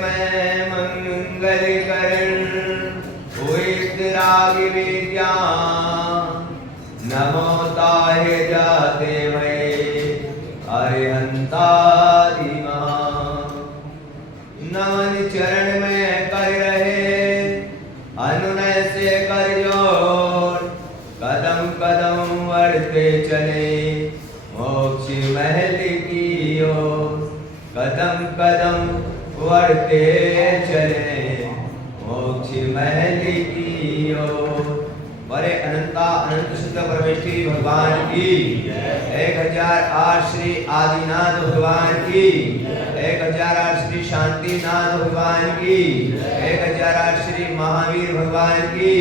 में मंगल करण हुई राग विद्या नमो ताहे जाते भये अरिहंतादिमा नमन चरण में कर रहे अनुनय से कर जोड़ कदम कदम बढ़ते चले मोक्ष महल की ओर कदम कदम बढ़ते चले मोक्ष महल की ओर। बड़े अनंता अनंत शुद्ध परमेश्वरी भगवान की 1008 श्री आदिनाथ भगवान की 1008 श्री शांतिनाथ भगवान की 1008 श्री महावीर भगवान की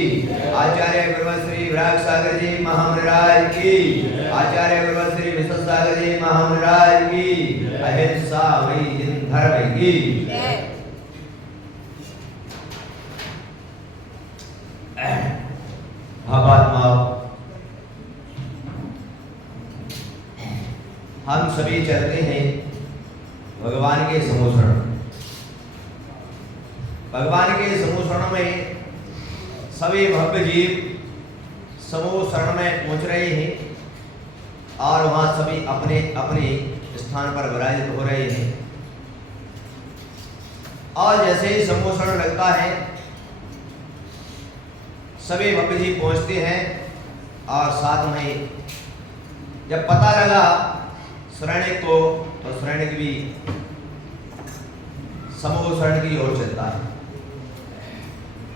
आचार्य गुरु श्री विराग सागर जी महाराज की आचार्य गुरु श्री विश्व सागर जी महाराज की अहिंसा वही जिन धर्म की। हम सभी चलते हैं भगवान के समूह शरण। भगवान के समूह शरण में सभी भव्य जीव समूह शरण में पहुंच रहे हैं और वहां सभी अपने अपने स्थान पर विराजित हो रहे हैं। और जैसे ही समूह शरण लगता है सभी भव्य जीव पहुंचते हैं और साथ में जब पता लगा शरणिक को तो शरणिक भी समूह शरण की ओर चलता है।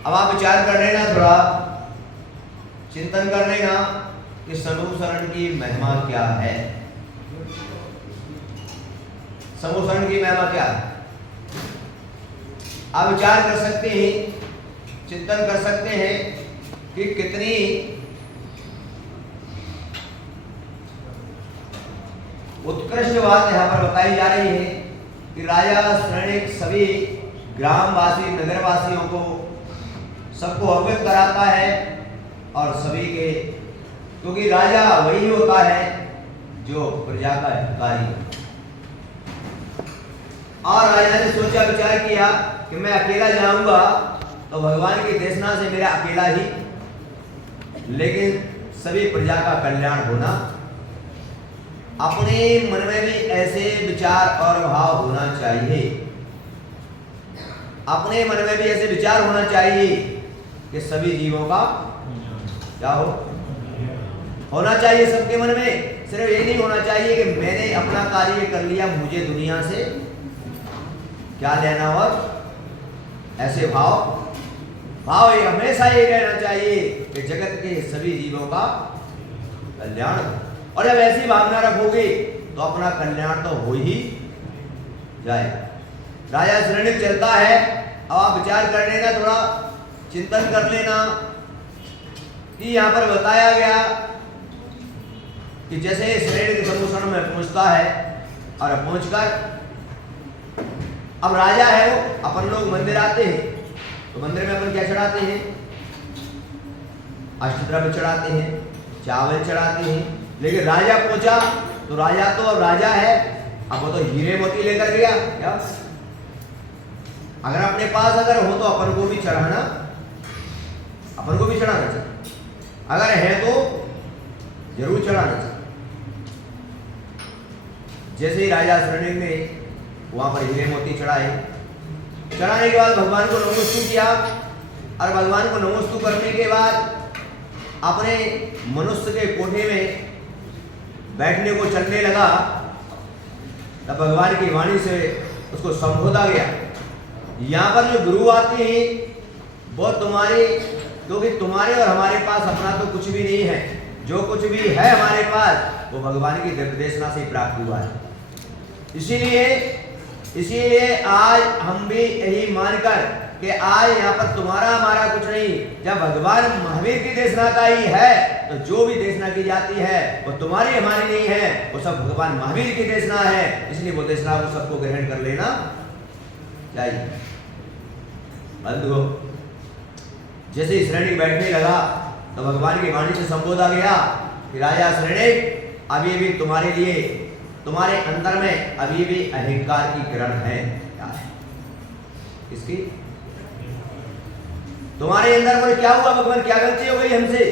अब आप विचार कर लेना, थोड़ा चिंतन कर लेना कि समूह शरण की महिमा क्या है। समूह शरण की महिमा क्या है आप विचार कर सकते हैं, चिंतन कर सकते हैं कि कितनी उत्कृष्ट बात यहाँ पर बताई जा रही है कि राजा शरणिक सभी ग्रामवासी नगरवासियों को सबको अवगत कराता है और सभी के, क्योंकि राजा वही होता है जो प्रजा का हितकारी है। और राजा ने सोचा विचार किया कि मैं अकेला जाऊंगा तो भगवान की देशना से मेरा अकेला ही, लेकिन सभी प्रजा का कल्याण होना, अपने मन में भी ऐसे विचार और भाव होना चाहिए। अपने मन में भी ऐसे विचार होना चाहिए कि सभी जीवों का क्या होना चाहिए सबके मन में। सिर्फ ये नहीं होना चाहिए कि मैंने अपना कार्य कर लिया, मुझे दुनिया से क्या लेना, और ऐसे भाव ये हमेशा ये रहना चाहिए कि जगत के सभी जीवों का कल्याण। और जब ऐसी भावना रखोगे तो अपना कल्याण तो हो ही जाए। राजा शरणिक चलता है। अब आप विचार कर लेना, थोड़ा चिंतन कर लेना कि यहाँ पर बताया गया कि जैसे शरणिक समूह शरण में पहुंचता है और पहुंचकर अब राजा है वो, अपन लोग मंदिर आते हैं तो मंदिर में अपन क्या चढ़ाते हैं, अष्टद्रव्य चढ़ाते हैं, चावल चढ़ाते हैं। लेकिन राजा पहुंचा तो राजा तो अब राजा है, अब वो तो हीरे मोती लेकर गया क्या। अगर अपने पास अगर हो तो अपन को भी चढ़ाना चाहिए, अगर है तो जरूर चढ़ाना चाहिए। जैसे ही राजा शरणिक ने वहां पर हीरे मोती चढ़ाने के बाद भगवान को नमोस्तु किया, और भगवान को नमोस्तु करने के बाद अपने मनुष्य के कोठे में बैठने को चलने लगा, तब भगवान की वाणी से उसको संबोधा गया। यहाँ पर जो गुरु आते हैं वो तुम्हारे, क्योंकि तुम्हारे और हमारे पास अपना तो कुछ भी नहीं है, जो कुछ भी है हमारे पास वो भगवान की दिव्यदेशना से प्राप्त हुआ है। इसीलिए आज हम भी यही मानकर कि आज यहाँ पर तुम्हारा हमारा कुछ नहीं, जब भगवान महावीर की देशना का ही है तो जो भी देशना की जाती है वो तुम्हारी हमारी नहीं है, वो सब भगवान महावीर की देशना है। इसलिए वो देशना को सबको ग्रहण कर लेना चाहिए। बंधुओं, जैसे ही शरणिक बैठने लगा तो भगवान की वाणी से संबोधा गया कि राजा शरणिक, अभी भी तुम्हारे लिए, तुम्हारे अंदर में अभी भी अहंकार की किरण है। इसकी तुम्हारे अंदर बोले क्या हुआ भगवान, क्या गलती हो गई हमसे?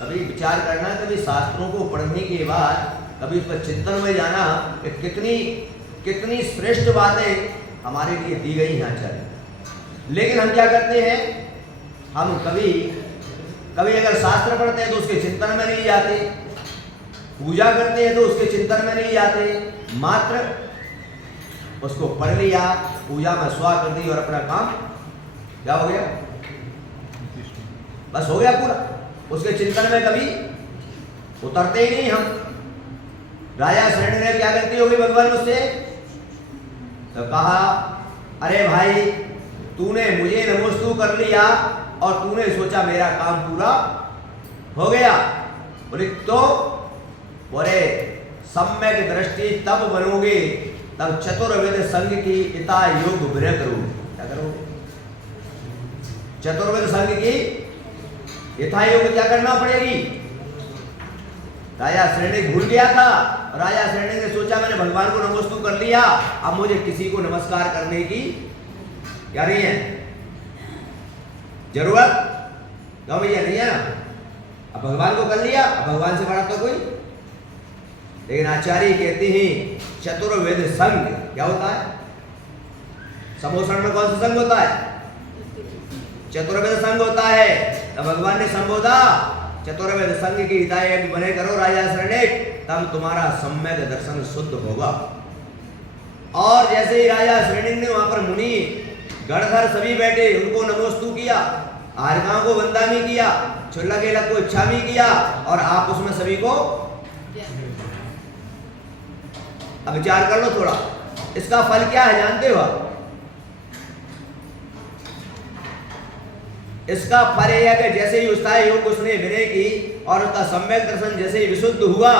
कभी विचार करना, कभी शास्त्रों को पढ़ने के बाद कभी उस पर चिंतन में जाना कि कितनी श्रेष्ठ बातें हमारे लिए दी गई हैं आचार्य। लेकिन हम क्या करते हैं, हम कभी अगर शास्त्र पढ़ते हैं तो उसके चिंतन में नहीं जाते, पूजा करते हैं तो उसके चिंतन में नहीं जाते, मात्र उसको पढ़ लिया, पूजा में स्वा कर दी और अपना काम क्या हो गया, बस हो गया पूरा। उसके चिंतन में कभी उतरते ही नहीं हम। राजा श्रेणी ने क्या गलती हो गई भगवान मुझसे? तो कहा अरे भाई तूने मुझे नमोस्तु कर लिया और तूने सोचा मेरा काम पूरा हो गया। बोले तो बोले सम्यक दृष्टि तब बनोगे तब चतुर्वेद संघ की इता योग विरह करोगे। क्या करोगे? चतुर्वेद संघ की यथा योग क्या करना पड़ेगी? राजा श्रेणी भूल गया था, राजा श्रेणी ने सोचा मैंने भगवान को नमोस्तु कर लिया, अब मुझे किसी को नमस्कार करने की क्या नहीं है जरूरत, क्यों भैया नहीं है ना, अब भगवान को कर लिया, अब भगवान से बड़ा तो कोई। लेकिन आचार्य कहते हैं चतुर्वेद संघ क्या होता है? समोषण में कौन सा संघ होता है? चतुर्वेद संघ होता है। तब भगवान ने संबोधा चतुर्वेद संघ की हिताय बने करो राजा श्रेणी, तब तुम्हारा सम्यक दर्शन शुद्ध होगा। और जैसे ही राजा श्रेणी ने वहां पर मुनि गणधर सभी बैठे, उनको नमोस्तु किया, आर्गाओं को वंदना किया, छुल्ला केला को इच्छा भी किया, और आप उसमें सभी को अब विचार कर लो थोड़ा, इसका फल क्या है जानते हो? इसका फल यह है कि जैसे ही उसका योग उसने विनय की और उसका सम्यक दर्शन जैसे ही विशुद्ध हुआ,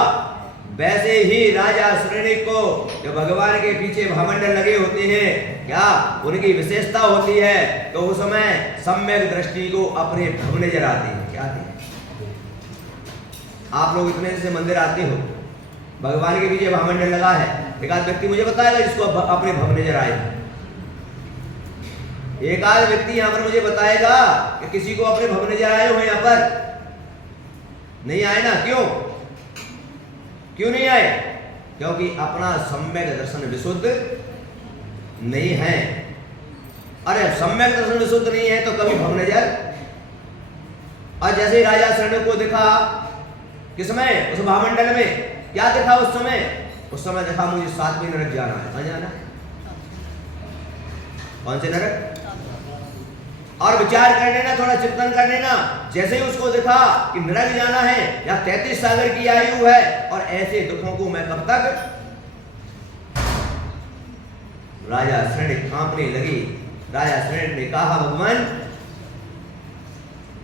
वैसे ही राजा श्रेणी को जो भगवान के पीछे भामंडल लगे होते हैं, क्या उनकी विशेषता होती है, तो उस समय सम्यक दृष्टि को अपने भव नजर आते हैं। क्या आते हैं? आप लोग इतने से मंदिर आते हो, भगवान के पीछे भामंडल लगा है, एक आध व्यक्ति मुझे बताएगा जिसको अपने भव नजर आए? एक आध व्यक्ति यहाँ पर मुझे बताएगा कि किसी को अपने भव नजर आए हो? यहाँ पर नहीं आए ना। क्यों नहीं आए? क्योंकि अपना सम्यक दर्शन विशुद्ध नहीं है। अरे सम्यक दर्शन विशुद्ध नहीं है तो कभी भव नजर। और जैसे ही राजा श्रेणी को दिखा, किसमें? उस भामंडल में क्या देखा उस समय? उस समय देखा मुझे 7वें नरक जाना है। कहाँ जाना है? कौन से नरक? और विचार कर लेना, थोड़ा चिंतन कर लेना, जैसे ही उसको देखा कि नरक जाना है या 33 सागर की आयु है और ऐसे दुखों को मैं कब तक। राजा श्रेणी कांपने लगी। राजा श्रेणी ने कहा भगवान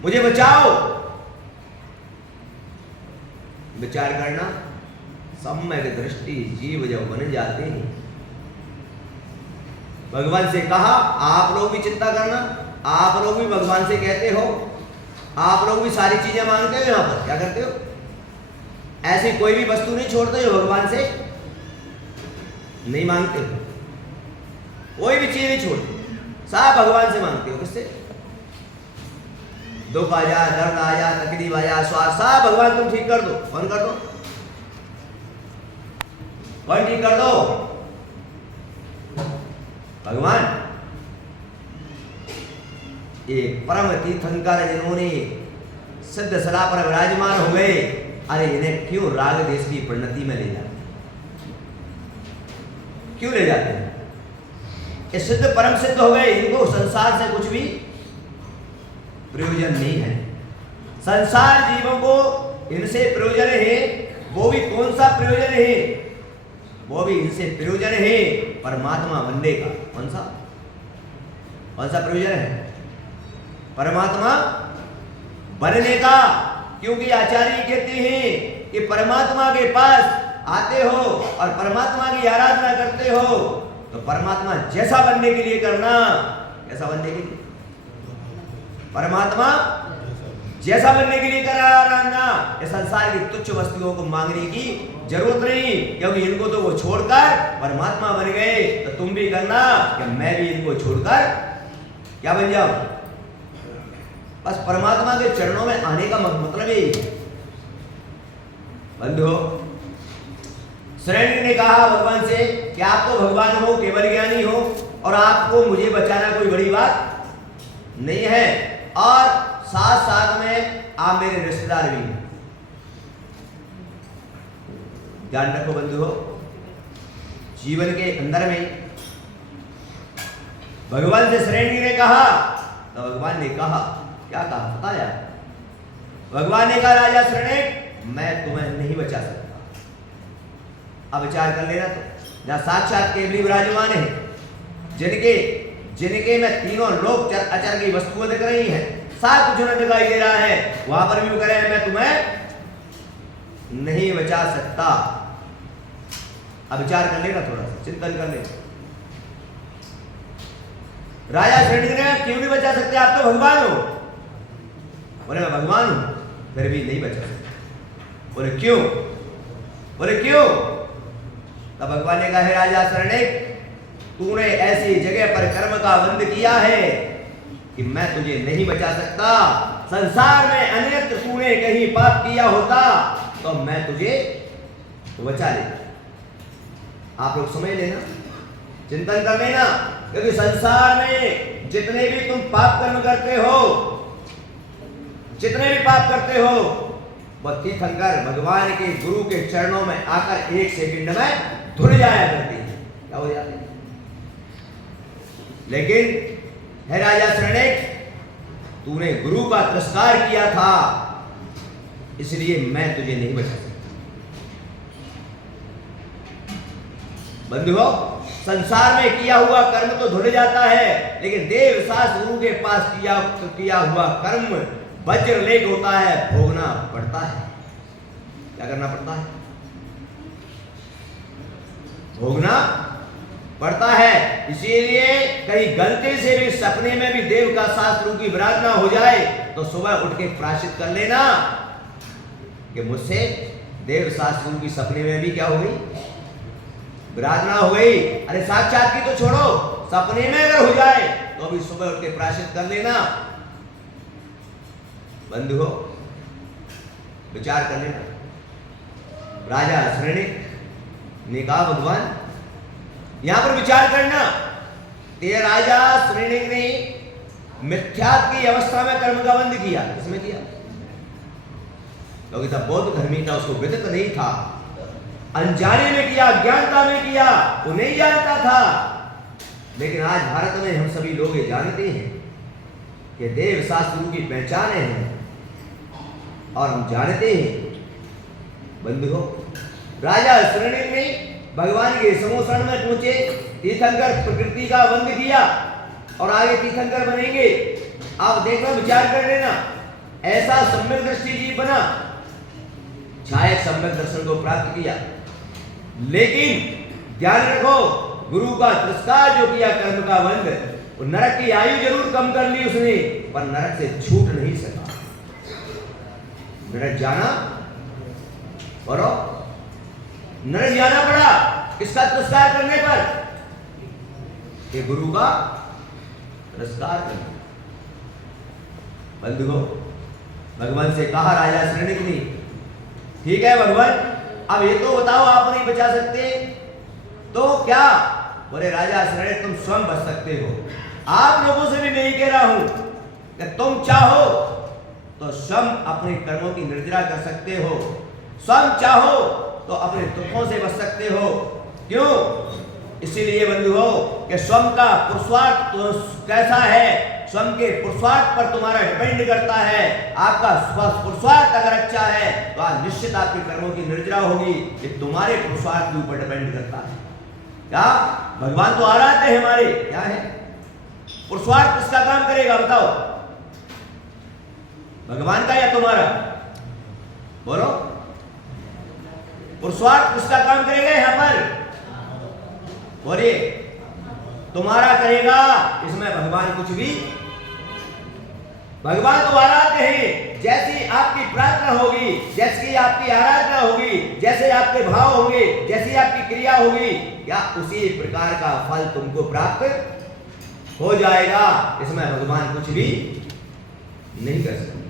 मुझे बचाओ। विचार करना, सम्यक दृष्टि जीव जब बन जाते हैं, भगवान से कहा आप लोग भी चिंता करना, आप लोग भी भगवान से कहते हो, आप लोग भी सारी चीजें मांगते हो, यहां पर क्या करते हो? ऐसी कोई भी वस्तु नहीं छोड़ते हो भगवान से नहीं मांगते हो, कोई भी चीज नहीं छोड़ते, सब भगवान से मांगते हो। किससे? दुख आ जाए, दर्द आ जाए, तकलीफ आ जाए, स्वास्थ्य, सब भगवान तुम ठीक कर दो। कौन कर दो? कौन ठीक कर दो? भगवान। एक परम तीर्थंकर जिन्होंने सिद्ध सदा पर विराजमान हो गए, अरे इन्हें क्यों राग देश की परिणति में ले जाते? क्यों ले जाते हैं? ये सिद्ध परम सिद्ध हो गए, इनको संसार से कुछ भी प्रयोजन नहीं है। संसार जीवों को इनसे प्रयोजन है, वो भी कौन सा प्रयोजन है? वो भी इनसे प्रयोजन है परमात्मा बनने का। कौन सा प्रयोजन है? परमात्मा बनने का। क्योंकि आचार्य कहते हैं कि परमात्मा के पास आते हो और परमात्मा की आराधना करते हो तो परमात्मा जैसा बनने के लिए करना। कैसा बनने के लिए? परमात्मा जैसा बनने के लिए कराना, इस संसार की तुच्छ वस्तुओं को मांगने की जरूरत नहीं, क्योंकि इनको तो वो छोड़कर परमात्मा बन गए। तो तुम भी करना कि मैं भी इनको छोड़कर क्या बन जाऊं? बस परमात्मा के चरणों में आने का मतलब यही है। बंधु, श्रेणी ने कहा भगवान से कि आप तो भगवान हो, केवल ज्ञानी हो, और आपको मुझे बचाना कोई बड़ी बात नहीं है, और साथ साथ में आप मेरे रिश्तेदार भी हैं। ध्यान रखो बंधु हो, जीवन के अंदर में भगवान से श्रेणी ने कहा, तो भगवान ने कहा, क्या कहा बताया? भगवान ने कहा, राजा श्रेणी मैं तुम्हें नहीं बचा सकता। अब विचार कर लेना, तो जहां साक्षात केवली विराजमान है, जिनके में तीनों लोक अचर की वस्तुएं दिख रही हैं, साथ कुछ न दिखाई दे रहा है, वहां पर भी वो कह रहे हैं मैं तुम्हें नहीं बचा सकता। अब विचार कर लेना, थोड़ा सा चिंतन कर लेना। राजा श्रेणी ने क्यों नहीं बचा सकते? आप तो भगवान हो। बोले मैं भगवान हूं, फिर भी नहीं बचा सकता। बोले क्यों? बोले क्यों? तब भगवान ने कहा, हे राजा श्रेणी, तूने ऐसी जगह पर कर्म का बंध किया है कि मैं तुझे नहीं बचा सकता। संसार में अन्यत्र तूने कहीं पाप किया होता तो मैं तुझे बचा लेता। आप लोग समझ लेना, चिंतन कर लेना, क्योंकि संसार में जितने भी तुम पाप कर्म करते हो, जितने भी पाप करते हो, वह तीर्थंकर भगवान के गुरु के चरणों में आकर 1 सेकंड में धुल जाया करती है। क्या हो जाते हैं? लेकिन हे राजा श्रेणी, तूने गुरु का तिरस्कार किया था, इसलिए मैं तुझे नहीं बचा सकता। बंधुओं, संसार में किया हुआ कर्म तो धुल जाता है, लेकिन देव सास गुरु के पास किया हुआ कर्म वज्र लेख होता है, भोगना पड़ता है। क्या करना पड़ता है? भोगना पड़ता है। इसीलिए कहीं गलती से भी सपने में भी देव का शास्त्र की विराधना हो जाए तो सुबह उठ के प्रायश्चित कर लेना कि मुझसे देव शास्त्र की सपने में भी क्या हो गई? विराधना हो गई। अरे साक्षात की तो छोड़ो, सपने में अगर हो जाए तो भी सुबह उठ के प्रायश्चित कर लेना। बंधु हो, विचार कर लेना। राजा श्रेणी ने कहा, भगवान यहां पर विचार करना, तेरे राजा श्रेणी ने मिथ्यात्व की अवस्था में कर्म का बंध किया। किसमें किया? क्योंकि तब बौद्ध धर्मी था, उसको विदित नहीं था, अनजाने में किया, अज्ञानता में किया, वो नहीं जानता था। लेकिन आज भारत में हम सभी लोग ये जानते हैं कि देव शास्त्र की पहचाने हैं, और हम जानते हैं बंधुओं, राजा श्रेणी ने भगवान के समोषण में पहुंचे, तीर्थंकर प्रकृति का बंध किया और आगे तीर्थंकर बनेंगे। आप देखना, विचार कर लेना, ऐसा सम्यक दृष्टि जीव बना, छायक सम्यक दर्शन को प्राप्त किया। लेकिन ध्यान रखो, गुरु का तिरस्कार जो किया, कर्म का बंध, वो नरक की आयु जरूर कम कर ली उसने, पर नरक से छूट नहीं सका। नरक जाना और नरक जाना पड़ा, किसका तिरस्कार करने पर? ये गुरु का तिरस्कार करने। बंधुओं, भगवान से कहा राजा श्रेणी ने, ठीक है भगवान, अब ये तो बताओ, आप नहीं बचा सकते तो क्या? बोले राजा श्रेणी, तुम स्वयं बच सकते हो। आप लोगों से भी मैं ही कह रहा हूं कि तुम चाहो तो स्वयं अपने कर्मों की निर्जरा कर सकते हो, स्वयं चाहो तो अपने दुखों से बच सकते हो। क्यों? इसीलिए बंधुओं कि स्वयं का पुरुषार्थ तो कैसा है, स्वयं के पुरुषार्थ पर तुम्हारा डिपेंड करता है। आपका पुरुषार्थ अगर अच्छा है तो आज निश्चित आपके कर्मों की निर्जरा होगी। ये तुम्हारे पुरुषार्थ के ऊपर डिपेंड करता है। क्या भगवान तो आराध्य है हमारे, क्या है? पुरुषार्थ किसका काम करेगा बताओ? भगवान का या तुम्हारा? बोलो, पुरुषार्थ किसका काम करेगा यहां पर? बोलिए, तुम्हारा करेगा। इसमें भगवान कुछ भी, भगवान तो आराध्य है, जैसी आपकी प्रार्थना होगी, जैसी आपकी आराधना होगी, जैसे आपके भाव होंगे, जैसी आपकी क्रिया होगी, या उसी प्रकार का फल तुमको प्राप्त हो जाएगा। इसमें भगवान कुछ भी नहीं कर सकते।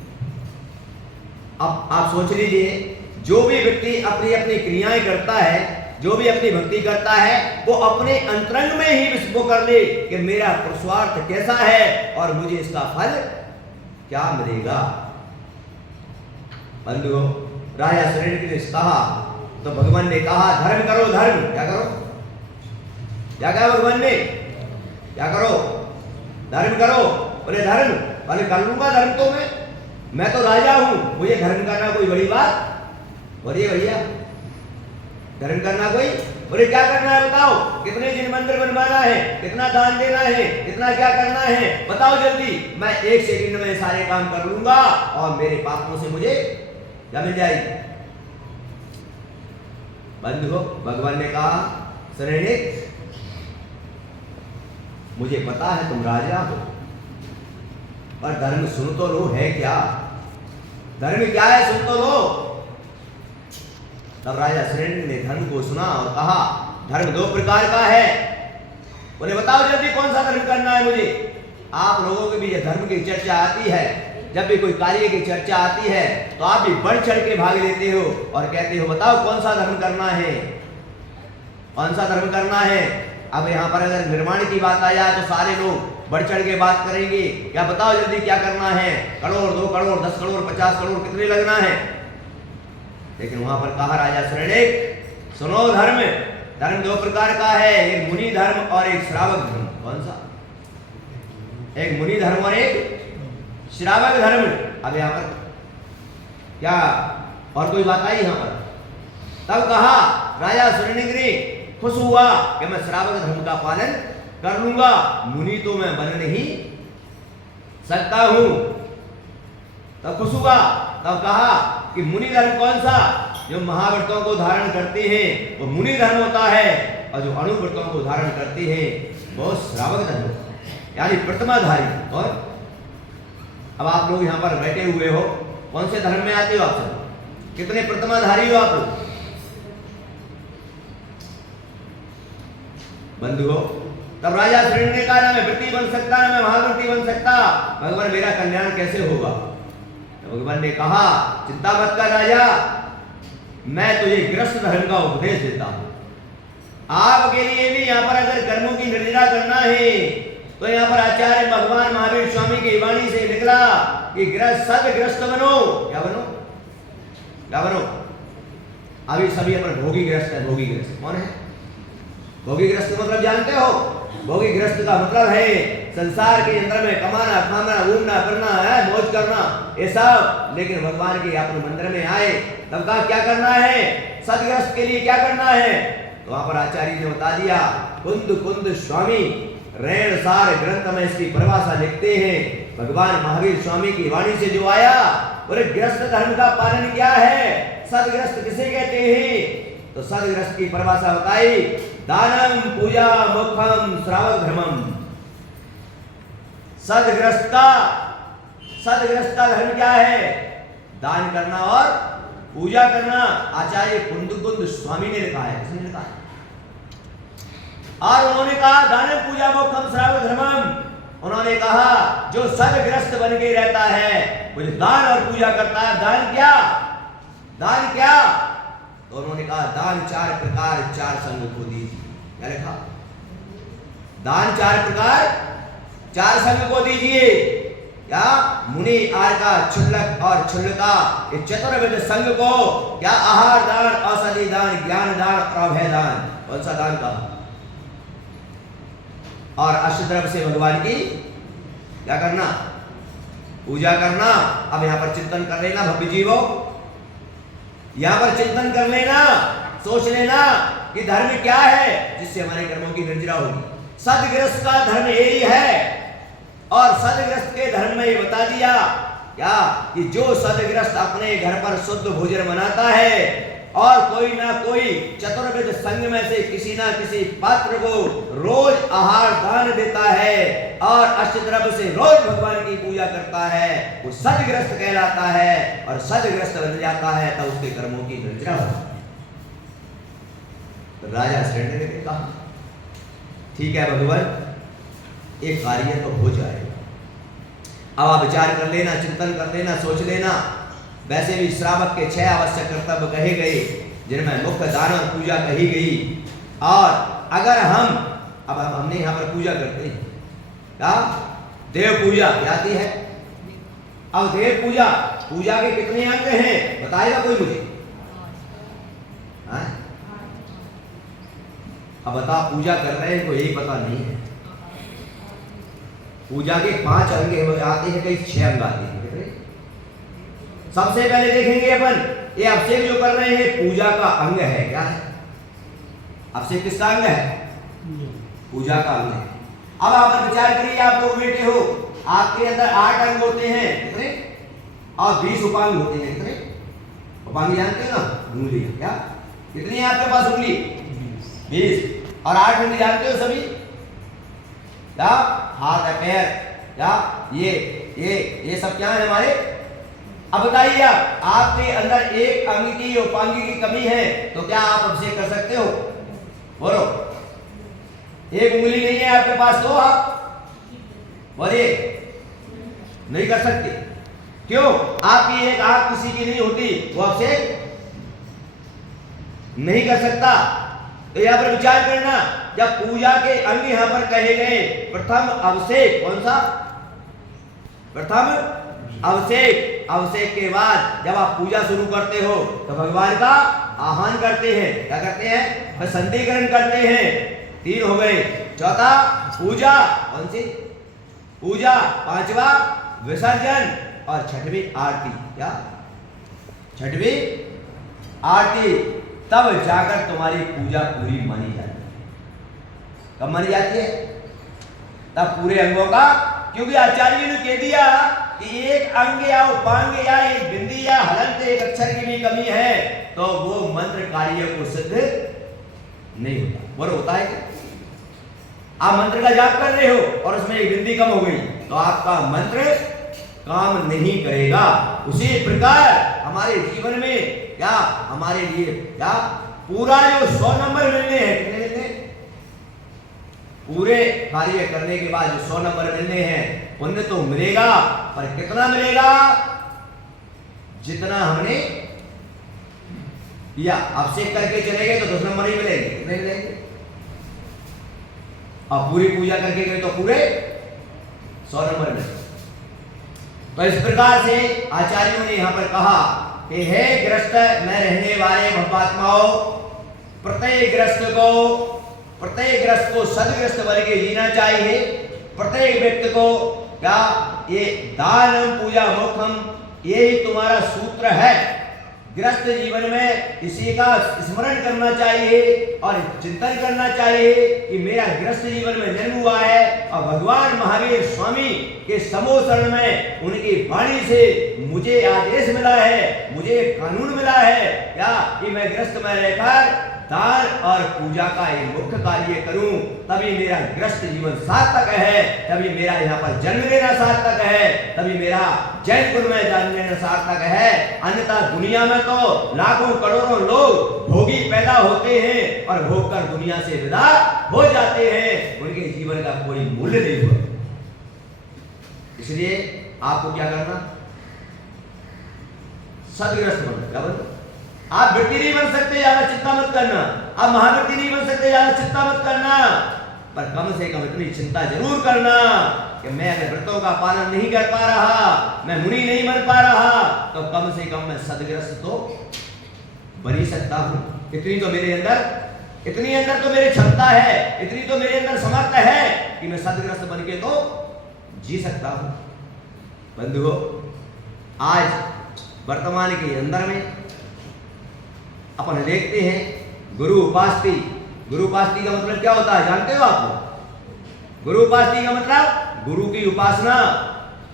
अब आप सोच लीजिए, जो भी व्यक्ति अपनी अपनी क्रियाएं करता है, जो भी अपनी भक्ति करता है, वो अपने अंतरंग में ही विस्फोट कर ले कि मेरा पुरुषार्थ कैसा है और मुझे इसका फल क्या मिलेगा। बंधुओं, राजा श्रेणी ने कहा तो भगवान ने कहा धर्म करो, धर्म क्या करो, क्या कहा भगवान ने, क्या करो, धर्म करो। बोले धर्म, बोले कर लूंगा धर्म तो मैं तो राजा हूं, मुझे धर्म करना कोई बड़ी बात। बोलिए भैया, धर्म करना कोई, बोले क्या करना है बताओ, कितने दिन मंदिर बनवाना है, कितना दान देना है, कितना क्या करना है, बताओ जल्दी, मैं 1 सेकंड में सारे काम कर लूंगा और मेरे पापों से मुझे क्या मिल जाएगी। बंधुओं, भगवान ने कहा श्रेणी, मुझे पता है तुम राजा हो, पर धर्म सुन तो लो, है क्या धर्म, क्या है सुन तो लो। तब राजा श्रेणी ने धर्म को सुना और कहा धर्म 2 प्रकार का है। बोले बताओ जल्दी कौन सा धर्म करना है मुझे। आप लोगों के बीच धर्म की चर्चा आती है, जब भी कोई कार्य की चर्चा आती है तो आप भी बढ़ चढ़ के भाग लेते हो और कहते हो बताओ कौन सा धर्म करना है, कौन सा धर्म करना है। अब यहाँ पर अगर निर्माण की बात आ जाए तो सारे लोग बढ़ चढ़ के बात करेंगे, क्या बताओ जल्दी क्या करना है, करोड़ 2 करोड़ 10 करोड़ 50 करोड़ कितने लगना है। लेकिन वहां पर कहा राजा श्रेणी, सुनो धर्म, धर्म 2 प्रकार का है, एक मुनि धर्म और एक श्रावक धर्म। कौन सा, एक मुनि धर्म और एक श्रावक धर्म। अब यहाँ पर क्या और कोई बात आई यहाँ पर। तब कहा राजा श्रेणी खुश हुआ कि मैं श्रावक धर्म का पालन कर लूंगा, मुनि तो मैं बन नहीं सकता हूं। तब खुश हुआ, तब कहा कि मुनि धर्म कौन सा, जो महाव्रतों को धारण करते हैं वो मुनि धर्म होता है, और जो अणुव्रतों को धारण करते हैं वो श्रावक धर्म होता है, यानी प्रतिमाधारी। और अब आप लोग यहाँ पर बैठे हुए हो, कौन से धर्म में आते हो आप सब, कितने प्रतिमाधारी हो आप लोग। बंधुओं, तब राजा श्रेणी ने कहा ना मैं व्रती बन सकता, ना मैं महाव्रती बन सकता, भगवान मेरा कल्याण कैसे होगा। भगवान ने कहा चिंता मत कर राजा, मैं तुझे गृहस्थ धर्म का उपदेश देता हूं। आपके लिए भी यहाँ पर अगर कर्मों की निर्जरा करना है तो यहाँ पर आचार्य भगवान महावीर स्वामी की वाणी से निकला कि सदगृहस्थ बनो। क्या बनो, क्या बनो। अभी सभी अपन भोगी गृहस्थ है। भोगी गृहस्थ कौन है, भोगी गृहस्थ मतलब जानते हो, भोगी गृहस्थ का मतलब है संसार के अंदर में कमाना खाना घूमना करना है, मौज करना ये सब। लेकिन भगवान के अपने मंदिर में आए तब कहा क्या करना है, सदगृहस्थ के लिए क्या करना है। तो वहां पर आचार्य ने बता दिया, कुंद कुंद स्वामी रैण सार ग्रंथ में इसकी परिभाषा लिखते हैं। भगवान महावीर स्वामी की वाणी से जो आया, बोले गृहस्थ धर्म का पालन क्या है, सदगृहस्थ किसे कहते हैं। तो सदगृहस्थ की परिभाषा बताई, दानम पूजा मुखम श्रावक धर्मम। सदगृहस्थ का धर्म क्या है, दान करना और पूजा करना। आचार्य कुंद कुंद स्वामी ने लिखा है, किसने लिखा है। और उन्होंने कहा दानम पूजा मुखम श्रावक धर्मम। उन्होंने कहा जो सदगृहस्थ बन के रहता है वो दान और पूजा करता है। दान क्या, दान क्या। तो उन्होंने कहा दान 4 प्रकार 4 संग को दीजिए। क्या लिखा, दान 4 प्रकार 4 संग को दीजिए। क्या, मुनि आर्का क्षुल्लक और क्षुल्लका ये चतुर्विध संग को, क्या आहार दान, औषधि दान, ज्ञान दान और अभय दान। कौन सा दान का, और अष्टद्रव्य से भगवान की क्या करना, पूजा करना। अब यहाँ पर चिंतन कर लेना भव्य जीवो, यहाँ पर चिंतन कर लेना, सोच लेना कि धर्म क्या है जिससे हमारे कर्मों की निर्जरा होगी। सदगृहस्थ का धर्म यही है। और सदगृहस्थ के धर्म में ये बता दिया क्या कि जो सदगृहस्थ अपने घर पर शुद्ध भोजन बनाता है और कोई ना कोई चतुर्विध संघ में से किसी ना किसी पात्र को रोज आहार दान देता है और अष्टद्रव्य से रोज भगवान की पूजा करता है, वो सदग्रस्त कहलाता है और सदग्रस्त बन जाता है तब उसके कर्मों की निर्जरा होती है। तो राजा श्रेष्ठ ने कहा ठीक है भगवान, एक कार्य तो हो जाएगा, अब आप विचार कर लेना, चिंतन कर लेना, सोच लेना। वैसे भी श्रावक के 6 आवश्यक कर्तव्य कहे गए जिनमें मुख्य दान और पूजा कही गई। और अगर हमने यहाँ पर पूजा करते हैं, क्या देव पूजा आती है। अब देव पूजा के कितने अंग हैं बताएगा कोई मुझे? अब बता, पूजा कर रहे हैं तो यही पता नहीं है। पूजा के 5 अंग आते हैं, कई 6 अंग आते हैं। सबसे पहले देखेंगे अपन, ये अभिषेक जो कर रहे हैं पूजा का अंग है। क्या है अभिषेक? किसका अंग है? पूजा का अंग है। अब आप विचार करिए, आप लोग बैठे हो, आपके अंदर 8 अंग होते हैं, कितने? और 20 उपांग होते हैं, कितने उपांग जानते हो ना? उंगली। क्या कितनी है आपके पास उंगली? 20। और 8 उंगली जानते हो सभी? क्या हाथ है, पैर, क्या ये सब क्या है हमारे? अब बताइए, आपके अंदर एक अंग की उपांग की कमी है तो क्या आप अभिषेक कर सकते हो? बोलो। एक उंगली नहीं है आपके पास तो आप बोलिए नहीं कर सकते। क्यों? आपकी एक आंख किसी की नहीं होती, वो अभिषेक नहीं कर सकता। तो यहां पर विचार करना, जब पूजा के अंग यहां पर कहे गए, प्रथम अभिषेक, कौन सा? प्रथम अभिषेक। अभिषेक के बाद जब आप पूजा शुरू करते हो तो भगवान का आह्वान करते हैं। क्या करते हैं? संधिकरण करते हैं। 3 हो गए। चौथा पूजा, कौन सी पूजा? 5वां विसर्जन और 6वीं आरती। क्या 6वीं आरती? तब जाकर तुम्हारी पूजा पूरी मानी जाती है। कब मानी जाती है? तब पूरे अंगों का, क्योंकि आचार्य ने कह दिया कि एक अंग या उपांग या एक बिंदी या हलंत एक अक्षर की भी कमी है तो वो मंत्र कार्य को सिद्ध नहीं होता। बोलो होता है क्या? आप मंत्र का जाप कर रहे हो और उसमें एक बिंदी कम हो गई तो आपका मंत्र काम नहीं करेगा। उसी प्रकार हमारे जीवन में क्या, हमारे लिए क्या, पूरा जो 100 नंबर मिलने हैं, कितने मिलने? पूरे कार्य करने के बाद जो 100 नंबर मिलने हैं, पुण्य तो मिलेगा, पर कितना मिलेगा? जितना हमने किया। अभिषेक करके चले गए तो 10 नंबर ही मिलेंगे, कितने मिलेंगे? और पूरी पूजा करके गए तो पूरे 100 नंबर मिलेंगे। तो इस प्रकार से आचार्यों ने यहां पर कहा कि हे ग्रस्त में रहने वाले भवात्माओं, प्रत्येक ग्रस्त को सदग्रस्त वर्ग जीना चाहिए। प्रत्येक व्यक्ति को क्या, ये दानम पूजा मोक्षम, यही तुम्हारा सूत्र है। ग्रस्त जीवन में इसी का स्मरण करना चाहिए और चिंतन करना चाहिए कि मेरा ग्रस्त जीवन में जन्म हुआ है और भगवान महावीर स्वामी के समोसरण में उनकी वाणी से मुझे आदेश मिला है, मुझे कानून मिला है क्या, कि मैं ग्रस्त में रहकर दान और पूजा का एक मुख्य कार्य करूं, तभी मेरा ग्रस्त जीवन सार्थक है, तभी मेरा यहाँ पर जन्म लेना सार्थक है, तभी मेरा जैनपुर में जन्म लेना सार्थक है। अन्यथा दुनिया में तो लाखों करोड़ों लोग भोगी पैदा होते हैं और भोग कर दुनिया से विदा हो जाते हैं, उनके जीवन का कोई मूल्य नहीं हुआ। इसलिए आपको क्या करना? सदग्रस्त बनना। क्या बनना? आप वृत्ति नहीं बन सकते, ज्यादा चिंता मत करना। आप महावृत्ति नहीं बन सकते, ज्यादा चिंता मत करना, पर कम से कम इतनी चिंता जरूर करना कि मैं अगर व्रतों का पालन नहीं कर पा रहा, मैं मुनि नहीं बन पा रहा, तो कम से कम मैं सदग्रस्त तो बन ही सकता हूं। इतनी तो मेरे क्षमता है, इतनी तो मेरे अंदर समर्थ है कि मैं सदग्रस्त बन के तो जी सकता हूं। बंधुओं, आज वर्तमान के अंदर में अपन देखते हैं गुरु उपासती। गुरु उपासती का मतलब क्या होता है जानते हो आप? गुरु उपासती का मतलब गुरु की उपासना।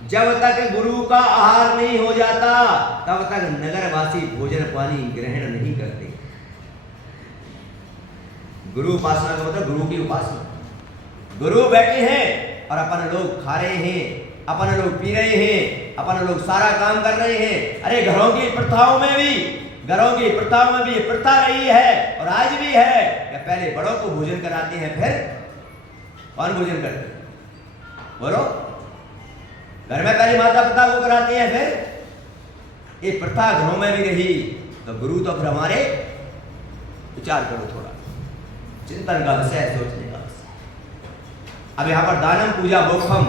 जब तक गुरु का आहार नहीं हो जाता तब तक नगरवासी भोजन पानी ग्रहण नहीं करते। गुरु उपासना का मतलब गुरु की उपासना। गुरु बैठे हैं और अपन लोग खा रहे हैं, अपन लोग पी रहे हैं, अपन लोग सारा काम कर रहे हैं। अरे घरों की प्रथाओं में भी ये प्रथा रही है और आज भी है कि पहले बड़ों को भोजन कराते हैं, फिर कौन भोजन करते हैं? बोलो। घर में पहले माता पिता को कराते हैं, फिर ये प्रथा घरों में भी रही। तो गुरु तो फिर हमारे, विचार करो थोड़ा, चिंतन का विषय, सोचने का विषय। अब यहाँ पर दानम पूजा मोक्षम,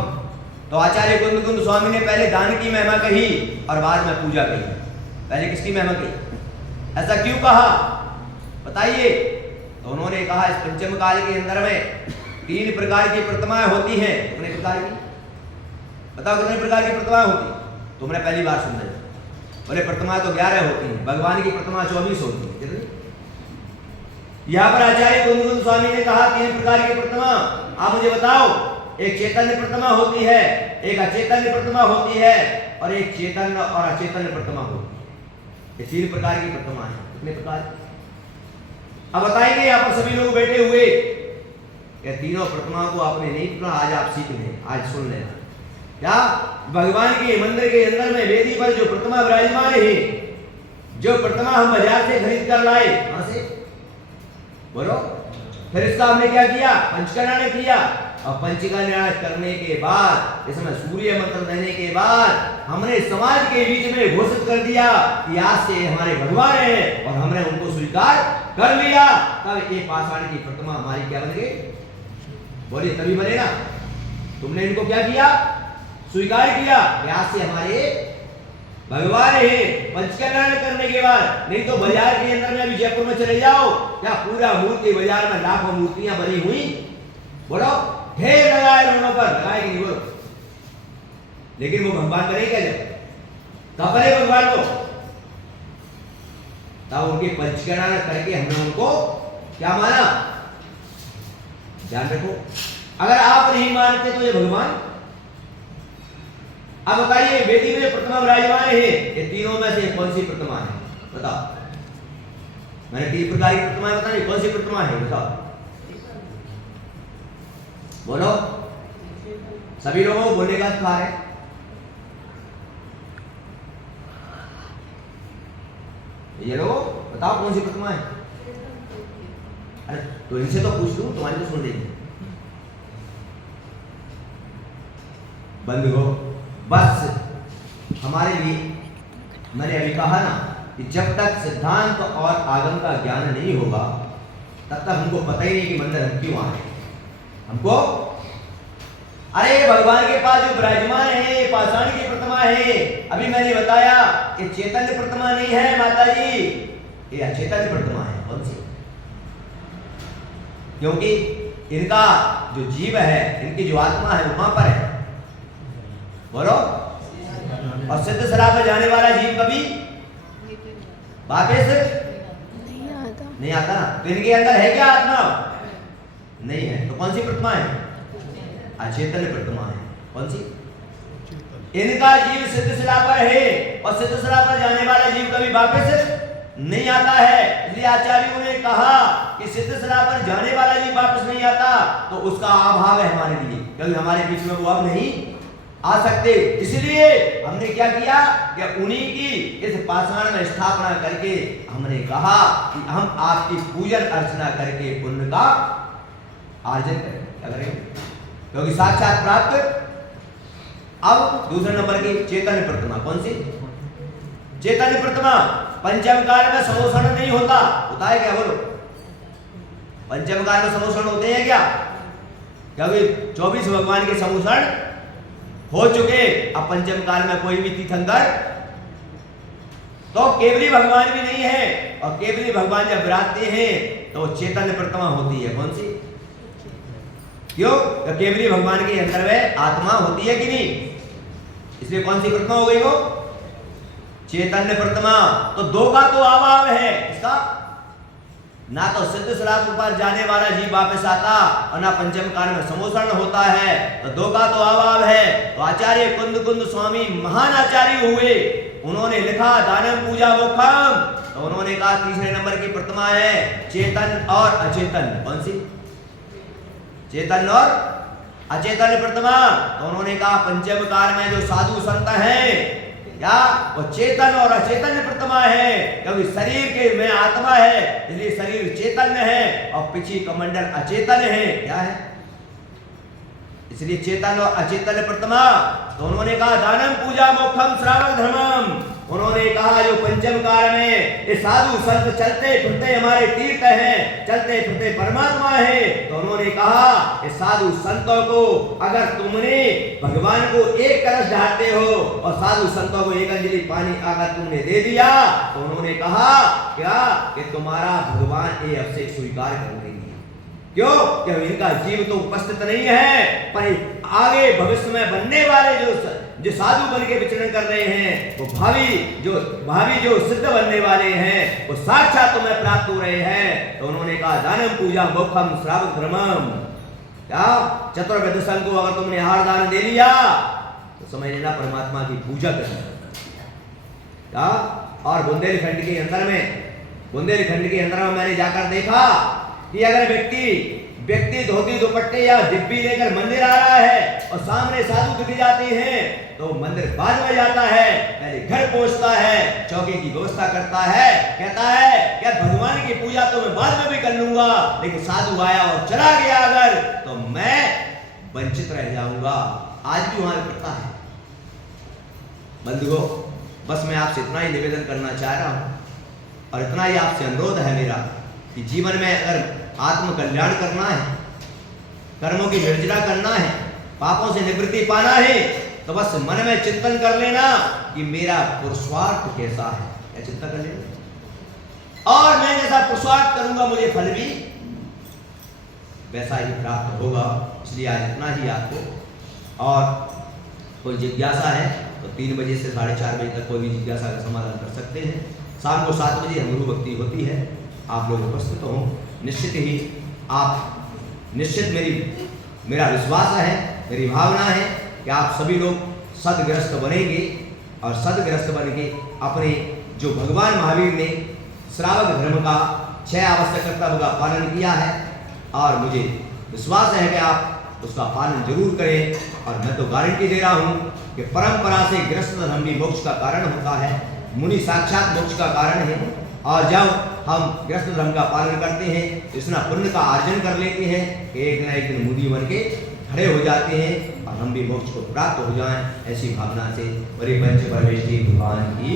तो आचार्य कुंद स्वामी ने पहले दान की महिमा कही और बाद में पूजा कही। पहले किसकी महिमा कही? ऐसा क्यों कहा बताइए? तो उन्होंने कहा इस पंचम काल के अंदर में 3 प्रकार की प्रतिमाएं होती हैं। कितने प्रकार की? बताओ कितने प्रकार की प्रतिमाएं होती? तुमने पहली बार सुन रहे। बोले प्रतिमा तो 11 होती हैं, भगवान की प्रतिमा 24 होती है। कितनी? यहाँ पर आचार्य कुंद स्वामी ने कहा 3 प्रकार की प्रतिमा। आप मुझे बताओ, एक चैतन्य प्रतिमा होती है, एक अचैतन्य प्रतिमा होती है और एक चेतन और अचेतन प्रतिमा होती है। ये 3 प्रकार की प्रतिमा है। कितने प्रकार? अब बताएंगे यहाँ पर सभी लोग बैठे हुए, ये तीनों प्रतिमाओं को आपने नहीं सुना, आज आप सीख लें, आज सुन लेना। क्या? भगवान के मंदिर के अंदर में वेदी पर जो प्रतिमा विराजमान है, जो प्रतिमा हम बाजार से खरीद कर लाए, कहां से? बोलो। फिर इसका हमने क्या किया? पंचकर्म किया। और पंचकर्म करने के बाद, इसमें सूर्य मंत्र देने के बाद हमने समाज के बीच में घोषित कर दिया कि आज से हमारे भगवान हैं और हमने उनको स्वीकार कर लिया। तब ये पाषाण की प्रतिमा हमारी क्या बन गई? बोलिए, तभी बनेगा। तुमने इनको क्या किया? स्वीकार किया कि आज से हमारे भगवान है। पंचकर्म करने के बाद, नहीं तो बाजार के अंदर में अभी जयपुर में चले जाओ, क्या पूरा मूर्ति बाजार में लाखों मूर्तियां बनी हुई, बोलो, ढेर लगाए रोडों पर, लगाएगी नहीं बोलो। लेकिन वो भगवान बने क्या? जब कब बने भगवान को? तब उनकी पंचकर्म करके हमने उनको क्या माना? ध्यान रखो, अगर आप नहीं मानते तो ये भगवान। अब बताइए, वेदी में प्रतिमा विराजमान है, ये तीनों में से कौन सी प्रतिमा है? बताओ। मैंने 3 प्रकार की प्रतिमाएं बताई, कौन सी प्रतिमा है? बताओ, बोलो। सभी लोगों को बोलने का अधिकार है। ये लोग बताओ कौन सी प्रतिमा है? अरे तो इनसे तो पूछ लूं, तुम्हारी तो सुन लेंगे। बंधुओं, बस हमारे लिए, मैंने अभी कहा ना कि जब तक सिद्धांत और आगम का ज्ञान नहीं होगा तब तक हमको पता ही नहीं कि मंदिर हम क्यों आए। हमको, अरे भगवान के पास जो विराजमान है, पाषाण की प्रतिमा है। अभी मैंने बताया कि चैतन्य प्रतिमा नहीं है माता जी, ये अचेतन प्रतिमा है। कौन सी? क्योंकि इनका जो जीव है, इनकी जो आत्मा है, वो कहां पर है? बोलो। और सिद्ध सलाह पर जाने वाला जीव कभी वापस नहीं आता ना। तो इनके अंदर है क्या आत्मा? नहीं है। तो कौन सी प्रतिमा है? अचेतन प्रतिमा है। कौन सी? इनका जीव सिद्ध सलाह पर है और सिद्ध सलाह पर जाने वाला जीव कभी वापस नहीं आता है। इसलिए आचार्यों ने कहा कि सिद्ध सलाह पर जाने वाला जीव वापस नहीं आता, तो उसका अभाव है हमारे लिए, क्योंकि हमारे बीच में वो अब नहीं आ सकते। इसलिए हमने क्या किया कि उन्हीं की इस पाषाण में स्थापना करके हमने कहा कि हम आपकी पूजन अर्चना करके पुण्य का अर्जन करें। क्या करेंगे? क्योंकि साक्षात प्राप्त। अब दूसरे नंबर की चैतन्य प्रतिमा। कौन सी? चैतन्य प्रतिमा। पंचम काल में समोषण नहीं होता है क्या? बोलो, पंचम काल में समोषण होते हैं क्या? क्योंकि 24 भगवान के समोषण हो चुके। अब पंचम काल में कोई भी तीर्थंकर तो केवली भगवान भी नहीं है, और केवली भगवान जब विराजते हैं तो चैतन्य प्रतिमा होती है। कौन सी? क्यों? तो केवली भगवान के अंदर में आत्मा होती है कि नहीं, इसलिए कौन सी प्रतिमा हो गई वो? चैतन्य प्रतिमा। तो दो का तो अभाव है। इसका ना तो सिद्ध सलाह पर जाने वाला जीव वापस आता और ना पंचम काल में समोषण होता है, तो दो का तो अभाव है। तो आचार्य कुंद स्वामी महान आचार्य हुए, उन्होंने लिखा दानम पूजा मोक्षम, तो उन्होंने कहा तीसरे नंबर की प्रतिमा है चेतन और अचेतन। कौन सी? चेतन और अचेतन प्रतिमा। तो उन्होंने कहा पंचम कार में जो साधु संत हैं क्या वो चेतन और अचेतन प्रतिमा है, क्योंकि शरीर के में आत्मा है इसलिए शरीर चैतन्य है और पीछे कमंडल अचेतन है। क्या है? इसलिए चेतन और अचेतन प्रतिमा। तो उन्होंने कहा दानम पूजा मोक्षम श्रावक धर्मम। उन्होंने कहा जो पंचम काल में ये साधु संत चलते फिरते हमारे तीर्थ हैं, चलते फिरते परमात्मा है। तो उन्होंने कहा ये साधु संतों को अगर तुमने भगवान को एक कलश ढालते हो और साधु संतों को एक अंजलि पानी अगर तुमने दे दिया तो उन्होंने कहा क्या कि तुम्हारा भगवान ये अभिषेक स्वीकार कर लेंगे। क्यों? क्योंकि इनका जीव तो उपस्थित नहीं है, पर आगे भविष्य में बनने वाले जो साधु बन के विचरण कर रहे हैं वो भावी जो सिद्ध बनने वाले हैं वो साक्षात तुम्हें प्राप्त हो रहे हैं। तो उन्होंने कहा दानम पूजा मोक्षम श्रावक धर्मम। क्या? चतुर्वेद संघ को अगर तुमने आहार दान दे लिया तो समझ लेना परमात्मा की पूजा करना। क्या? और बुंदेलखंड के अंदर में मैंने जाकर देखा कि अगर व्यक्ति धोती दुपट्टे या डिब्बी लेकर मंदिर आ रहा है और सामने साधु दिख जाते हैं तो मंदिर बाद में जाता है, पहले घर पहुंचता है, चौकी की व्यवस्था करता है, कहता है क्या भगवान की पूजा तो मैं बाद में भी कर लूंगा, लेकिन साधु आया और चला गया अगर तो मैं वंचित रह जाऊंगा। आज भी वहां करता है। बंधुओं, बस मैं आपसे इतना ही निवेदन करना चाह रहा हूं और इतना ही आपसे अनुरोध है मेरा कि जीवन में अगर आत्म कल्याण करना है, कर्मों की निर्जरा करना है, पापों से निवृत्ति पाना है तो बस मन में चिंतन कर लेना कि मेरा पुरुषार्थ कैसा है, यह चिंता कर लेना और मैं जैसा पुरुषार्थ करूंगा मुझे फल भी वैसा ही प्राप्त होगा। इसलिए आज इतना ही आपको, और कोई जिज्ञासा है तो 3 बजे से 4:30 बजे तक कोई भी जिज्ञासा का समाधान कर सकते हैं। शाम को 7 बजे गुरु भक्ति होती है, आप लोग उपस्थित हों। निश्चित मेरा विश्वास है, मेरी भावना है कि आप सभी लोग सदग्रस्त बनेंगे और सदग्रस्त बन के अपने जो भगवान महावीर ने श्रावक धर्म का 6 आवश्यक कर्तव्य का पालन किया है और मुझे विश्वास है कि आप उसका पालन जरूर करें। और मैं तो गारंटी दे रहा हूँ कि परंपरा से गृहस्थ धर्म भी मोक्ष का कारण होता है, मुनि साक्षात मोक्ष का कारण है। और जब हम गृहस्थ धर्म का पालन करते हैं तो इतना पुण्य का अर्जन कर लेते हैं कि एक न एक दिन मुनि बन के खड़े हो जाते हैं और हम भी मोक्ष को प्राप्त हो जाएं। ऐसी भावना से बड़े पंच परमेश्वरी भगवान की